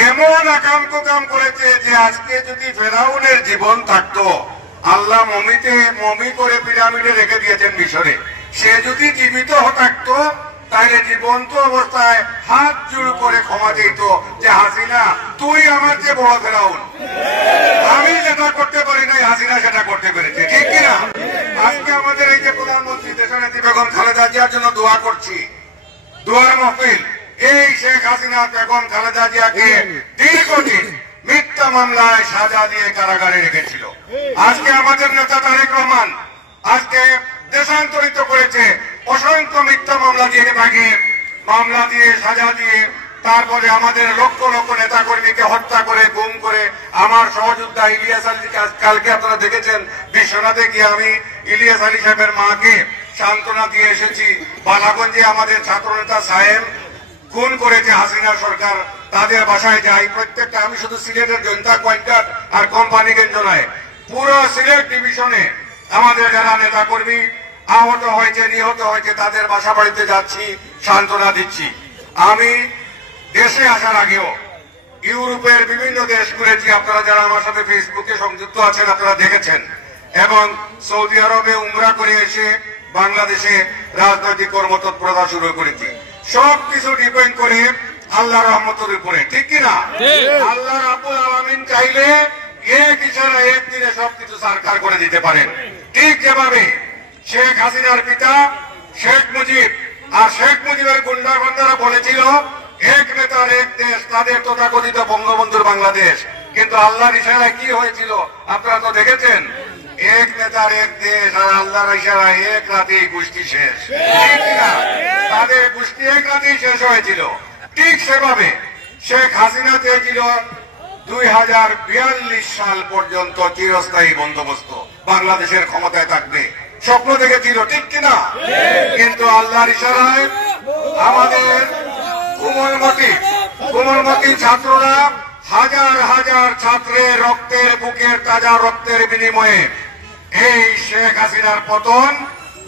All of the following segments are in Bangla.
এমন আকাম কুকাম করেছে যে আজকে যদি ফেরাউনের জীবন থাকতো, আল্লাহ মমি করে পিরামিডে রেখে দিয়েছেন মিশরে, সে যদি জীবিত থাকতো তাহলে জীবন্ত অবস্থায় হাত জোড় করে ক্ষমা চাইত যে হাসিনা তুই আমার যে বড় ফেরাউন, আমি যেটা করতে পারি নাই হাসিনা সেটা করতে পেরেছে, ঠিক কিনা? আজকে আমাদের এই যে প্রধানমন্ত্রী দেশনেত্রী বেগম খালেদা জিয়ার জন্য দোয়া করছি, দোয়ার মাহফিল। এই শেখ হাসিনা বেগম খালেদা জিয়াকে দীর্ঘদিন মিথ্যা মামলায় সাজা দিয়ে কারাগারে রেখেছিল। আজকে আমাদের নেতা তারেক রহমান আজকে দেশান্তরিত করেছে, অসংখ্য মিথ্যা মামলা দিয়ে তাকে মামলা দিয়ে সাজা দিয়ে তারপরে আমাদের লক্ষ লক্ষ নেতা কর্মীকে হত্যা করে গুম করে। আমার সহযোদ্ধা ইলিয়াস আলী, কালকে আপনারা দেখেছেন বিশ্বনাথে গিয়ে আমি ইলিয়াস আলী সাহেবের মাকে সান্ত্বনা দিয়ে এসেছি। বালাগঞ্জে আমাদের ছাত্র নেতা সাহেব খুন করেছে হাসিনা সরকার, তাদের বাসায় যাই প্রত্যেকটা। আমি শুধু সিলেটের জনতা কোয়ান্টার আর কোম্পানিগঞ্জ নয়, পুরো সিলেট ডিভিশনে আমাদের যারা নেতা কর্মী আহত হয়েছে নিহত হয়েছে তাদের বাসা বাড়িতে যাচ্ছি, সান্ত্বনা দিচ্ছি। আমি দেশে আসার আগেও ইউরোপের বিভিন্ন দেশ ঘুরেছি, আপনারা যারা আমার সাথে ফেসবুকে সংযুক্ত আছেন আপনারা দেখেছেন, এবং সৌদি আরবে উমরা করে এসে বাংলাদেশে রাজনৈতিক কর্মতৎপরতা শুরু করেছি। সবকিছু ডিপেন্ড করে আল্লাহর রহমতের উপরে, ঠিক কিনা? আল্লাহ রাব্বুল আলামিন চাইলে এক ইশারা একদিনে সবকিছু সারকার করে দিতে পারেন। ঠিক যেভাবে শেখ হাসিনার পিতা শেখ মুজিব আর শেখ মুজিবের গুন্ডাগন্ডারা বলেছিল এক নেতার এক দেশ, তাদের তথাকথিত বঙ্গবন্ধুর বাংলাদেশ, কিন্তু আল্লাহর ইশারায় কি হয়েছিল আপনারা তো দেখেছেন, এক নেতার এক দেশ আর আল্লাহর ইশারায় এক রাতেই গোষ্ঠী শেষ, ঠিক কিনা? তাদের গোষ্ঠী এক রাতেই শেষ হয়েছিল। ঠিক সেভাবে শেখ হাসিনা চেয়েছিল 2042 সাল পর্যন্ত চিরস্থায়ী বন্দোবস্ত, বাংলাদেশের ক্ষমতায় থাকবে, স্বপ্ন দেখেছিল, ঠিক কিনা? কিন্তু আল্লাহর ইশারায় আমাদের কোমলমতি ছাত্ররা হাজার হাজার ছাত্রের রক্তের বুকের তাজা রক্তের বিনিময়ে এই শেখ হাসিনার পতন।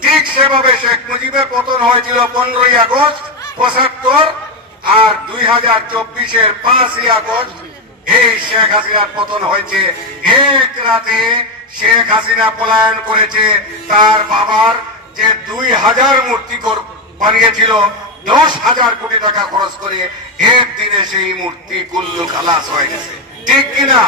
ঠিক সেভাবে শেখ মুজিবের পতন হয়েছিল 15ই আগস্ট 75, আর 2024-এর 5ই আগস্ট এই শেখ হাসিনার পতন হয়েছে এক রাতে। শেখ হাসিনা পলায়ন করেছে, তার বাবার যে 2000 মূর্তি বানিয়েছিল 10,000 কোটি টাকা খরচ করে, একদিনে সেই মূর্তি কুল্লু খালাস হয়ে গেছে, ঠিক কিনা?